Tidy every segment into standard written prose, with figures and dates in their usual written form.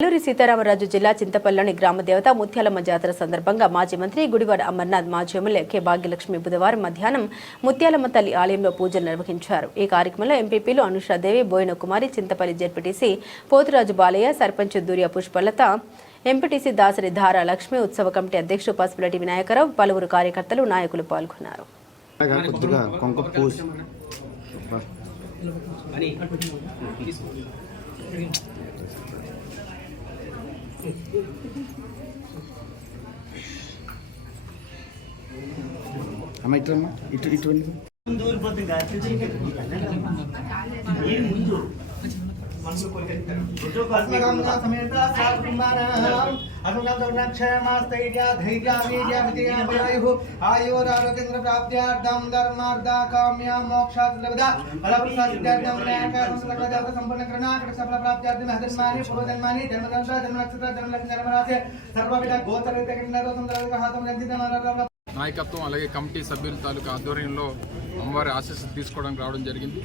అల్లూరి సీతారామరాజు జిల్లా చింతపల్లిలోని గ్రామ దేవత ముత్యాలమ్మ జాతర సందర్భంగా మాజీ మంత్రి గుడివాడ అమర్నాథ్, మాజీ ఎమ్మెల్యే కె భాగ్యలక్ష్మి బుధవారం మధ్యాహ్నం ముత్యాలమ్మ తల్లి ఆలయంలో పూజలు నిర్వహించారు. ఈ కార్యక్రమంలో ఎంపీపీలు అనుషాదేవి, బోయిన కుమారి, చింతపల్లి జెడ్పీటీసీ పోతురాజు బాలయ్య, సర్పంచ్ దూర్య పుష్పలత, ఎంపీటీసీ దాసరి ధారా లక్ష్మి, ఉత్సవ కమిటీ అధ్యక్షుడు పసుపులటి వినాయకరావు, పలువురు కార్యకర్తలు, నాయకులు పాల్గొన్నారు. అమ్మ ఇట్లమ్మా ఇటు ఆయురారోగ్యేంద్ర ప్రాప్త్యార్థం ధర్మార్థ కామ్య మోక్షాత్ లబ్ధ ఫలప్రసాదిత్యార్థం న్యాయకార్యం సంపూర్ణ కరుణాకర సఫల ప్రాప్త్యార్థం హదన్మాని పూర్వజన్మాని జన్మదంశ జన్మనక్షత్ర జన్మలగ్న జన్మరాశి సర్వవిధ గోచరిత కిందతో సుందరగా హాతం రంజిత నాయకత్వం అలాగే కమిటీ సభ్యుల తాలూకా ఆధ్వర్యంలో అమ్మవారి ఆశీస్సులు తీసుకోవడానికి రావడం జరిగింది.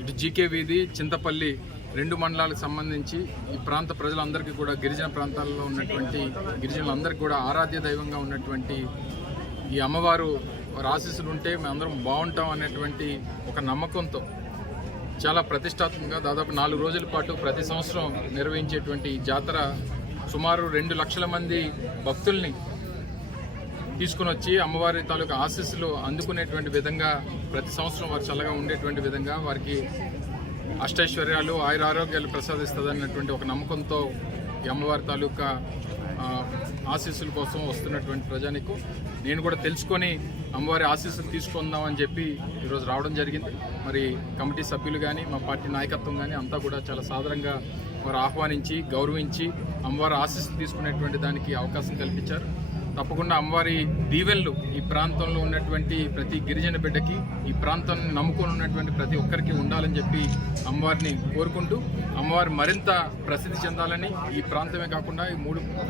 ఇటు జీకే వీధి, చింతపల్లి రెండు మండలాలకు సంబంధించి ఈ ప్రాంత ప్రజలందరికీ కూడా, గిరిజన ప్రాంతాల్లో ఉన్నటువంటి గిరిజనులందరికీ కూడా ఆరాధ్య దైవంగా ఉన్నటువంటి ఈ అమ్మవారు వారి ఆశీస్సులు ఉంటే మేమందరం బాగుంటాం అనేటువంటి ఒక నమ్మకంతో చాలా ప్రతిష్టాత్మకంగా దాదాపు 4 రోజుల పాటు ప్రతి సంవత్సరం నిర్వహించేటువంటి ఈ జాతర సుమారు 2 లక్షల మంది భక్తుల్ని తీసుకుని వచ్చి అమ్మవారి తాలూకా ఆశీస్సులు అందుకునేటువంటి విధంగా, ప్రతి సంవత్సరం వారు చల్లగా ఉండేటువంటి విధంగా, వారికి అష్టైశ్వర్యాలు, ఆయురారోగ్యాలు ప్రసాదిస్తుందన్నటువంటి ఒక నమ్మకంతో ఈ అమ్మవారి తాలూకా ఆశీస్సుల కోసం వస్తున్నటువంటి ప్రజానికి నేను కూడా తెలుసుకొని అమ్మవారి ఆశీస్సులు తీసుకుందామని చెప్పి ఈరోజు రావడం జరిగింది. మరి కమిటీ సభ్యులు కానీ, మా పార్టీ నాయకత్వం కానీ అంతా కూడా చాలా సాదరంగా వారు ఆహ్వానించి, గౌరవించి అమ్మవారి ఆశీస్సులు తీసుకునేటువంటి దానికి అవకాశం కల్పించారు. తప్పకుండా అమ్మవారి దీవెనలు ఈ ప్రాంతంలో ఉన్నటువంటి ప్రతి గిరిజన బిడ్డకి, ఈ ప్రాంతాన్ని నమ్ముకొని ఉన్నటువంటి ప్రతి ఒక్కరికి ఉండాలని చెప్పి అమ్మవారిని కోరుకుంటూ, అమ్మవారి మరింత ప్రసిద్ధి చెందాలని, ఈ ప్రాంతమే కాకుండా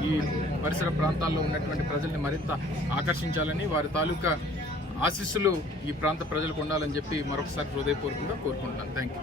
ఈ పరిసర ప్రాంతాల్లో ఉన్నటువంటి ప్రజల్ని మరింత ఆకర్షించాలని, వారి తాలూకా ఆశీస్సులు ఈ ప్రాంత ప్రజలకు ఉండాలని చెప్పి మరొకసారి హృదయపూర్వకంగా కోరుకుంటున్నాను. Thank you.